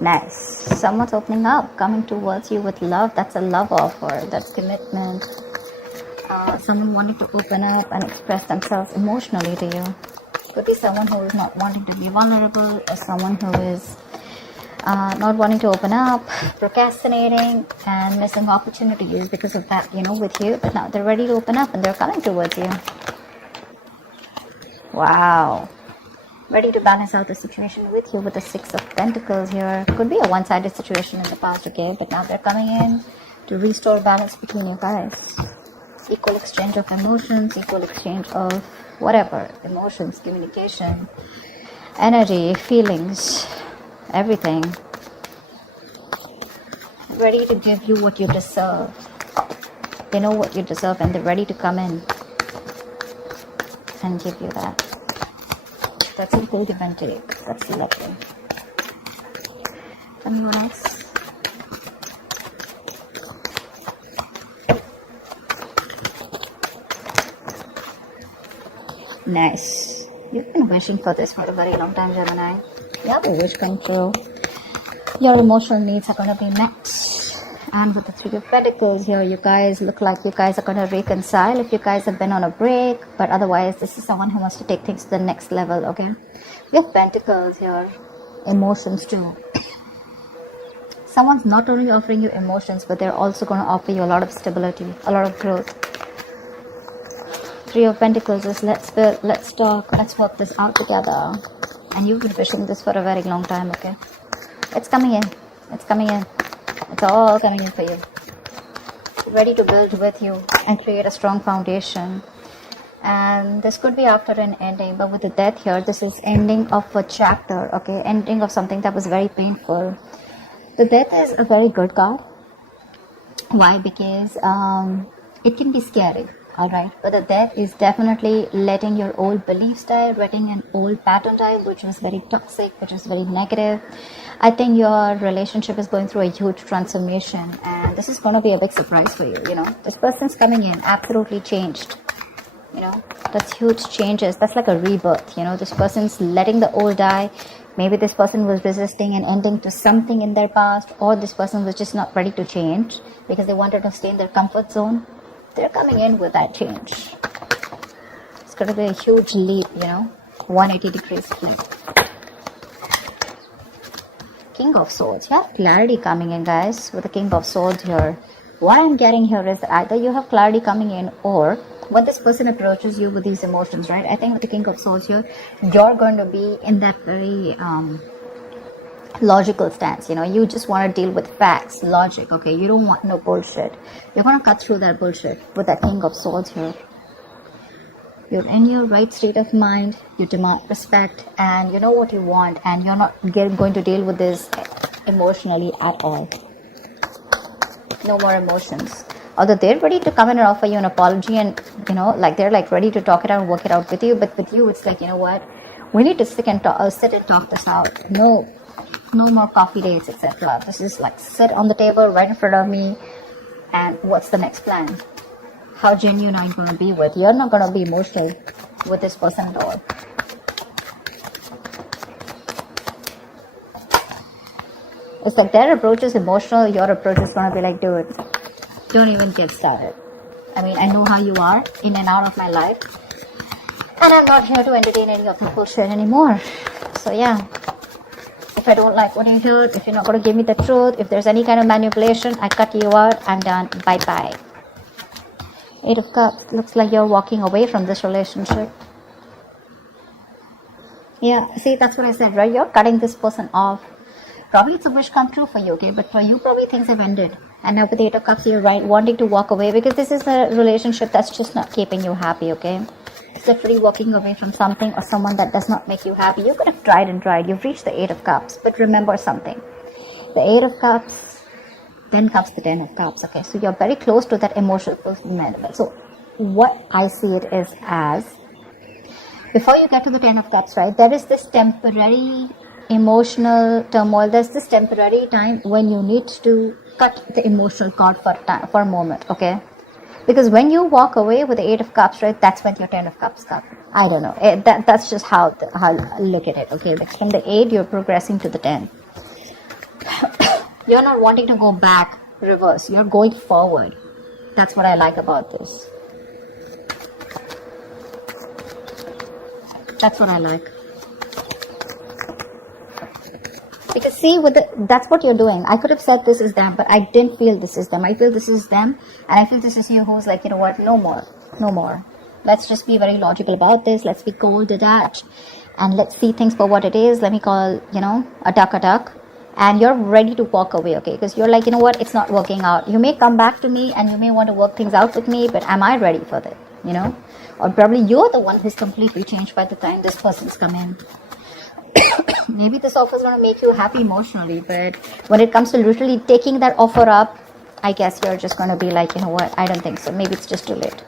Nice. Someone's opening up, coming towards you with love. That's a love offer. That's commitment. Someone wanting to open up and express themselves emotionally to you. Could be someone who is not wanting to be vulnerable, or someone who is not wanting to open up, procrastinating, and missing opportunities because of that, with you. But now they're ready to open up and they're coming towards you. Wow. Ready to balance out the situation with you with the Six of Pentacles here. Could be a one-sided situation in the past, okay? But now they're coming in to restore balance between you guys. Equal exchange of emotions, equal exchange of whatever. Emotions, communication, energy, feelings, everything. Ready to give you what you deserve. They know what you deserve and they're ready to come in and give you that. That's a good give and take. That's lovely. Tell me what else. Nice. You've been wishing for this for a very long time, Gemini. You have a wish come true. Your emotional needs are going to be met. And with the Three of Pentacles here, you guys look like you guys are going to reconcile if you guys have been on a break. But otherwise, this is someone who wants to take things to the next level, okay? We have Pentacles here. Emotions too. Someone's not only offering you emotions, but they're also going to offer you a lot of stability, a lot of growth. Three of Pentacles is let's build, let's talk, let's work this out together. And you've been wishing this for a very long time, okay? It's coming in. It's coming in. It's all coming in for you. Ready to build with you and create a strong foundation. And this could be after an ending, but with the Death here, this is ending of a chapter, okay? Ending of something that was very painful. The Death is a very good card. Why? Because it can be scary. Alright, but the Death is definitely letting your old beliefs die, letting an old pattern die, which was very toxic, which was very negative. I think your relationship is going through a huge transformation, and this is going to be a big surprise for you, This person's coming in absolutely changed, That's huge changes. That's like a rebirth, This person's letting the old die. Maybe this person was resisting an ending to something in their past, or this person was just not ready to change because they wanted to stay in their comfort zone. They're coming in with that change. It's going to be a huge leap, 180 degrees flip. King of Swords. You have clarity coming in, guys, with the King of Swords here. What I'm getting here is that either you have clarity coming in, or when this person approaches you with these emotions, right? I think with the King of Swords here, you're going to be in that very logical stance, you just want to deal with facts, logic, okay? You don't want no bullshit. You're going to cut through that bullshit with that King of Swords here. You're in your right state of mind, you demand respect, and you know what you want, and you're not going to deal with this emotionally at all. No more emotions. Although they're ready to come in and offer you an apology, and they're like ready to talk it out and work it out with you, but with you it's like, what, we need to sit and talk this out. No more coffee dates, etc. This is like sit on the table right in front of me, and what's the next plan? How genuine are you going to be with? You're not going to be emotional with this person at all. It's like their approach is emotional, your approach is going to be like, dude, don't even get started. I mean, I know how you are in and out of my life, and I'm not here to entertain any of the bullshit anymore. So yeah. If I don't like what you hear, if you're not going to give me the truth, if there's any kind of manipulation, I cut you out. I'm done. Bye-bye. Eight of Cups. Looks like you're walking away from this relationship. Yeah, see, that's what I said, right? You're cutting this person off. Probably it's a wish come true for you, okay? But for you, probably things have ended. And now with the Eight of Cups, you're right, wanting to walk away because this is a relationship that's just not keeping you happy, okay? It's literally walking away from something or someone that does not make you happy. You could have tried and tried. You've reached the Eight of Cups. But remember something. The Eight of Cups, then comes the Ten of Cups. Okay, so you're very close to that emotional fulfillment. So what I see it is as, before you get to the Ten of Cups, right, there is this temporary emotional turmoil. There's this temporary time when you need to cut the emotional cord for a moment, okay? Because when you walk away with the Eight of Cups, right, that's when your Ten of Cups come. I don't know. That's just how I look at it, okay? Like from the 8, you're progressing to the 10. You're not wanting to go back, reverse. You're going forward. That's what I like about this. That's what I like. Because see, that's what you're doing. I could have said this is them, but I didn't feel this is them. I feel this is them, and I feel this is you who's like, you know what, no more, no more. Let's just be very logical about this. Let's be cold, detached, and let's see things for what it is. Let me call, you know, a duck. And you're ready to walk away, okay? Because you're like, you know what, it's not working out. You may come back to me and you may want to work things out with me, but am I ready for that, you know? Or probably you're the one who's completely changed by the time this person's come in. Maybe this offer is going to make you happy emotionally, but when it comes to literally taking that offer up, I guess you're just going to be like, you know what, I don't think so. Maybe it's just too late.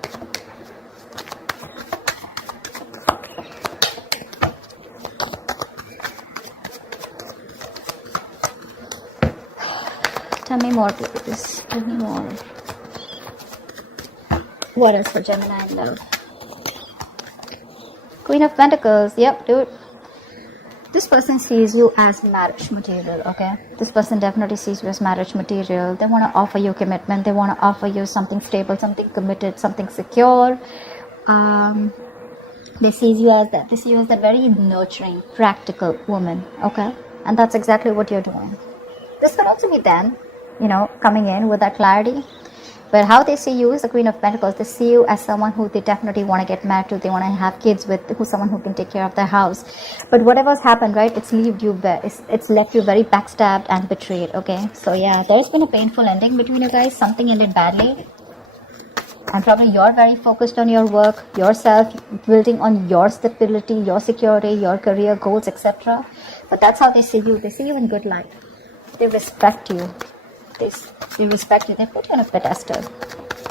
Tell me more, please. Tell me more. What else for Gemini love? Queen of Pentacles. Yep, dude. This person sees you as marriage material, okay? This person definitely sees you as marriage material. They want to offer you commitment. They want to offer you something stable, something committed, something secure. They see you as that. They see you as that very nurturing, practical woman, okay? And that's exactly what you're doing. This could also be them, you know, coming in with that clarity. But how they see you is the Queen of Pentacles. They see you as someone who they definitely want to get married to. They want to have kids with, who's someone who can take care of their house. But whatever's happened, right, it's left you very backstabbed and betrayed, okay? So yeah, there's been a painful ending between you guys. Something ended badly. And probably you're very focused on your work, yourself, building on your stability, your security, your career goals, etc. But that's how they see you. They see you in good light. They respect you. They respect you. They put you on a pedestal.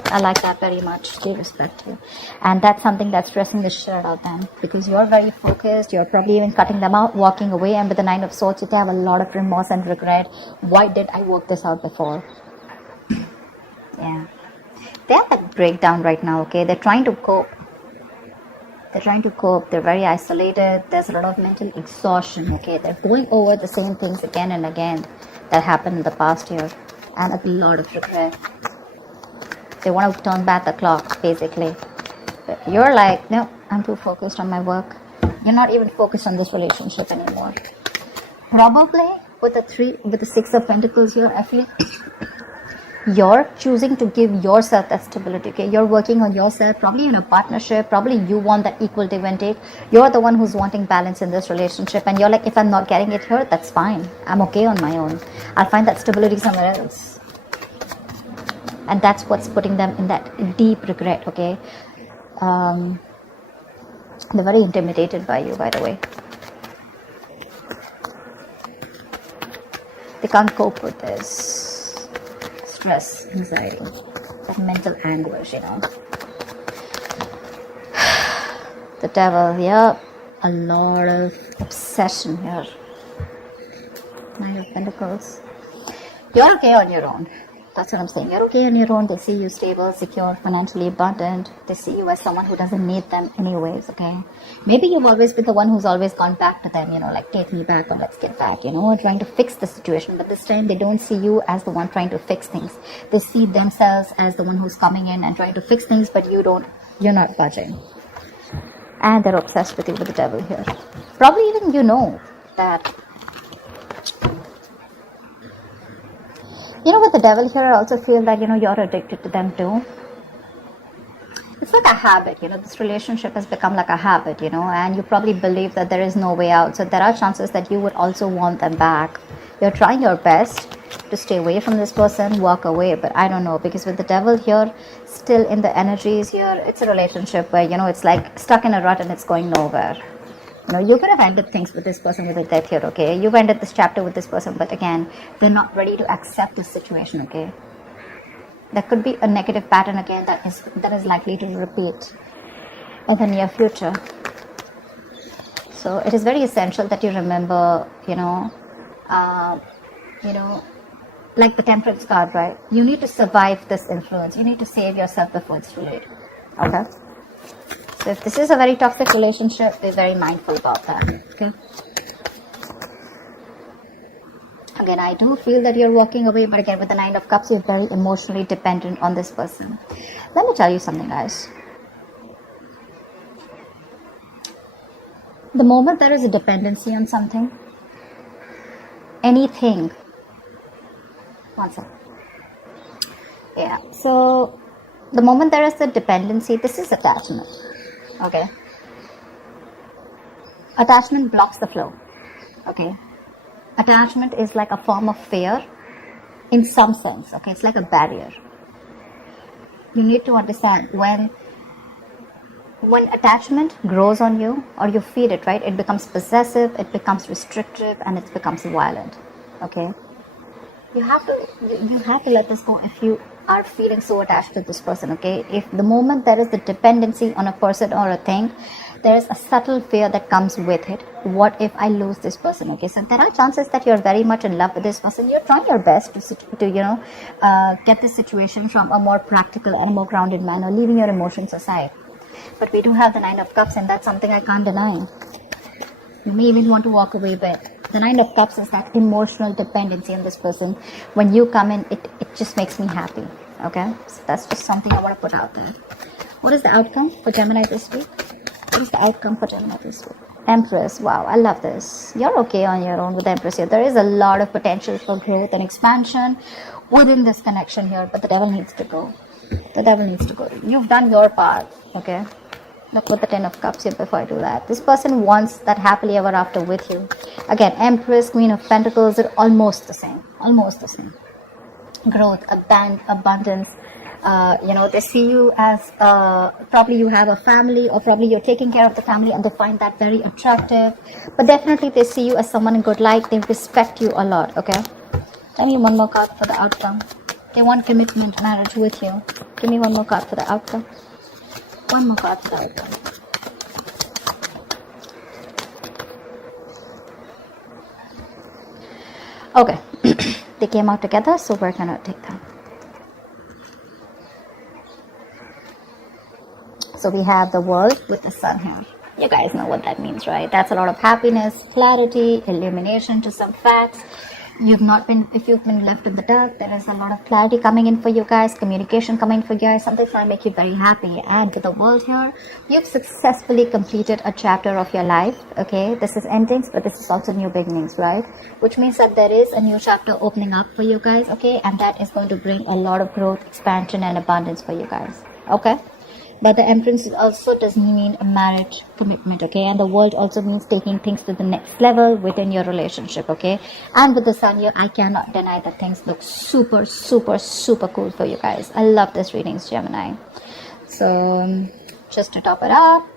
I like that very much. They respect you. And that's something that's stressing the shit out of them. Because you're very focused. You're probably even cutting them out, walking away. And with the Nine of Swords, you have a lot of remorse and regret. Why did I work this out before? Yeah. They have that breakdown right now, okay? They're trying to cope. They're very isolated. There's a lot of mental exhaustion, okay? They're going over the same things again and again that happened in the past year. And a lot of regret. They want to turn back the clock, basically. But you're like, no, I'm too focused on my work. You're not even focused on this relationship anymore. Probably with the Six of Pentacles here, I feel you're choosing to give yourself that stability, okay? You're working on yourself, probably in a partnership. Probably you want that equal give and take. You're the one who's wanting balance in this relationship, and you're like, if I'm not getting it here, that's fine. I'm okay on my own. I'll find that stability somewhere else. And that's what's putting them in that deep regret, okay? They're very intimidated by you, by the way. They can't cope with this stress, anxiety, that mental anguish, you know. The Devil, yeah, a lot of obsession here. Nine of Pentacles. You're okay on your own. That's what I'm saying. You're okay on your own. They see you stable, secure, financially abundant. They see you as someone who doesn't need them anyways, okay? Maybe you've always been the one who's always gone back to them, you know, like, take me back or let's get back, you know, trying to fix the situation. But this time they don't see you as the one trying to fix things. They see themselves as the one who's coming in and trying to fix things, but you're not budging. And they're obsessed with you, with the Devil here. Probably even you know that. You know, with the Devil here, I also feel that, you know, you're addicted to them too. It's like a habit, you know, this relationship has become like a habit, you know, and you probably believe that there is no way out. So there are chances that you would also want them back. You're trying your best to stay away from this person, walk away, but I don't know, because with the Devil here, still in the energies here, it's a relationship where, you know, it's like stuck in a rut and it's going nowhere. You know, you could have ended things with this person with a death here, okay? You've ended this chapter with this person, but again, they're not ready to accept this situation, okay? There could be a negative pattern again that is likely to repeat in the near future. So it is very essential that you remember, you know, like the Temperance card, right? You need to survive this influence. You need to save yourself before it's too late, okay? So if this is a very toxic relationship, be very mindful about that, okay? Again, I do feel that you're walking away, but again, with the Nine of Cups, you're very emotionally dependent on this person. Let me tell you something, guys. The moment there is a dependency on something, anything, one second. Yeah, so the moment there is a dependency, this is attachment. Okay. Attachment blocks the flow. Okay. Attachment is like a form of fear in some sense. Okay. It's like a barrier. You need to understand when attachment grows on you or you feed it, right, it becomes possessive, it becomes restrictive, and it becomes violent. Okay. You have to let this go if you are feeling so attached to this person. Okay. If the moment there is the dependency on a person or a thing, there is a subtle fear that comes with it. What if I lose this person? Okay, so there are chances that you're very much in love with this person. You're trying your best to get this situation from a more practical and a more grounded manner, leaving your emotions aside. But we do have the Nine of Cups, and that's something I can't deny. You may even want to walk away, but the Nine of Cups is that emotional dependency on this person. When you come in, it just makes me happy. Okay, so that's just something I want to put out there. What is the outcome for Gemini this week? What is the outcome for Gemini this week? Empress. Wow, I love this. You're okay on your own with Empress here. There is a lot of potential for growth and expansion within this connection here, but the devil needs to go. The devil needs to go. You've done your part. Okay. Look with the Ten of Cups here before I do that. This person wants that happily ever after with you. Again, Empress, Queen of Pentacles are almost the same. Almost the same. Growth, abundance. They see you as probably you have a family, or probably you're taking care of the family, and they find that very attractive. But definitely they see you as someone in good light. They respect you a lot. Okay. Tell me one more card for the outcome. They want commitment, marriage with you. Give me one more card for the outcome. One more card for the outcome. Okay. They came out together, so we're gonna take them. So we have the World with the Sun here. You guys know what that means, right? That's a lot of happiness, clarity, illumination to some facts. If you've been left in the dark, there is a lot of clarity coming in for you guys, communication coming for you guys, something's going to make you very happy. And with the World here, you've successfully completed a chapter of your life. Okay, this is endings, but this is also new beginnings, right? Which means that there is a new chapter opening up for you guys. Okay, and that is going to bring a lot of growth, expansion, and abundance for you guys. Okay. But the Empress also doesn't mean a marriage commitment, okay? And the World also means taking things to the next level within your relationship, okay? And with the Sun here, I cannot deny that things look super, super, super cool for you guys. I love this readings, Gemini. So, just to top it up,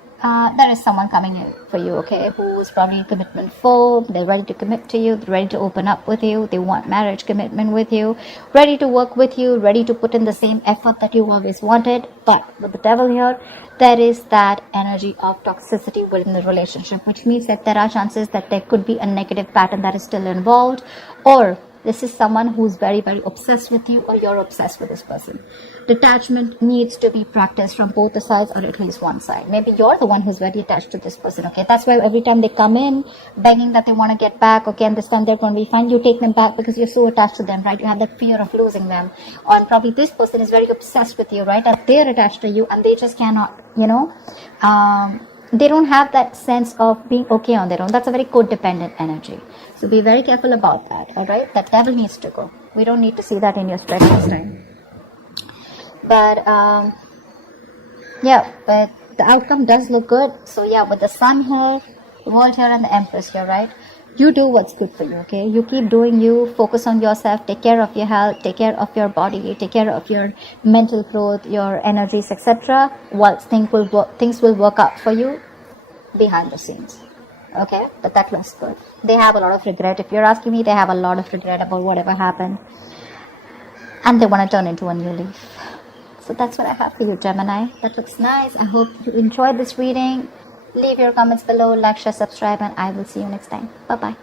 there is someone coming in for you, okay, who is probably a commitment phobe. They're ready to commit to you, they're ready to open up with you, they want marriage commitment with you, ready to work with you, ready to put in the same effort that you always wanted. But with the Devil here, there is that energy of toxicity within the relationship, which means that there are chances that there could be a negative pattern that is still involved, or this is someone who's very, very obsessed with you, or you're obsessed with this person. Detachment needs to be practiced from both the sides, or at least one side. Maybe you're the one who's very attached to this person, okay? That's why every time they come in begging that they want to get back, okay, and this time they're going to be fine, you take them back because you're so attached to them, right? You have that fear of losing them. Or probably this person is very obsessed with you, right? That they're attached to you and they just cannot, they don't have that sense of being okay on their own. That's a very codependent energy. So be very careful about that, alright? That Devil needs to go. We don't need to see that in your spread this time. But, but the outcome does look good. So yeah, with the Sun here, the World here, and the Empress here, right? You do what's good for you, okay? You keep doing you, focus on yourself, take care of your health, take care of your body, take care of your mental growth, your energies, etc. While things will work out for you behind the scenes, okay? But that looks good. They have a lot of regret. If you're asking me, they have a lot of regret about whatever happened. And they want to turn into a new leaf. So that's what I have for you, Gemini. That looks nice. I hope you enjoyed this reading. Leave your comments below, like, share, subscribe, and I will see you next time. Bye-bye.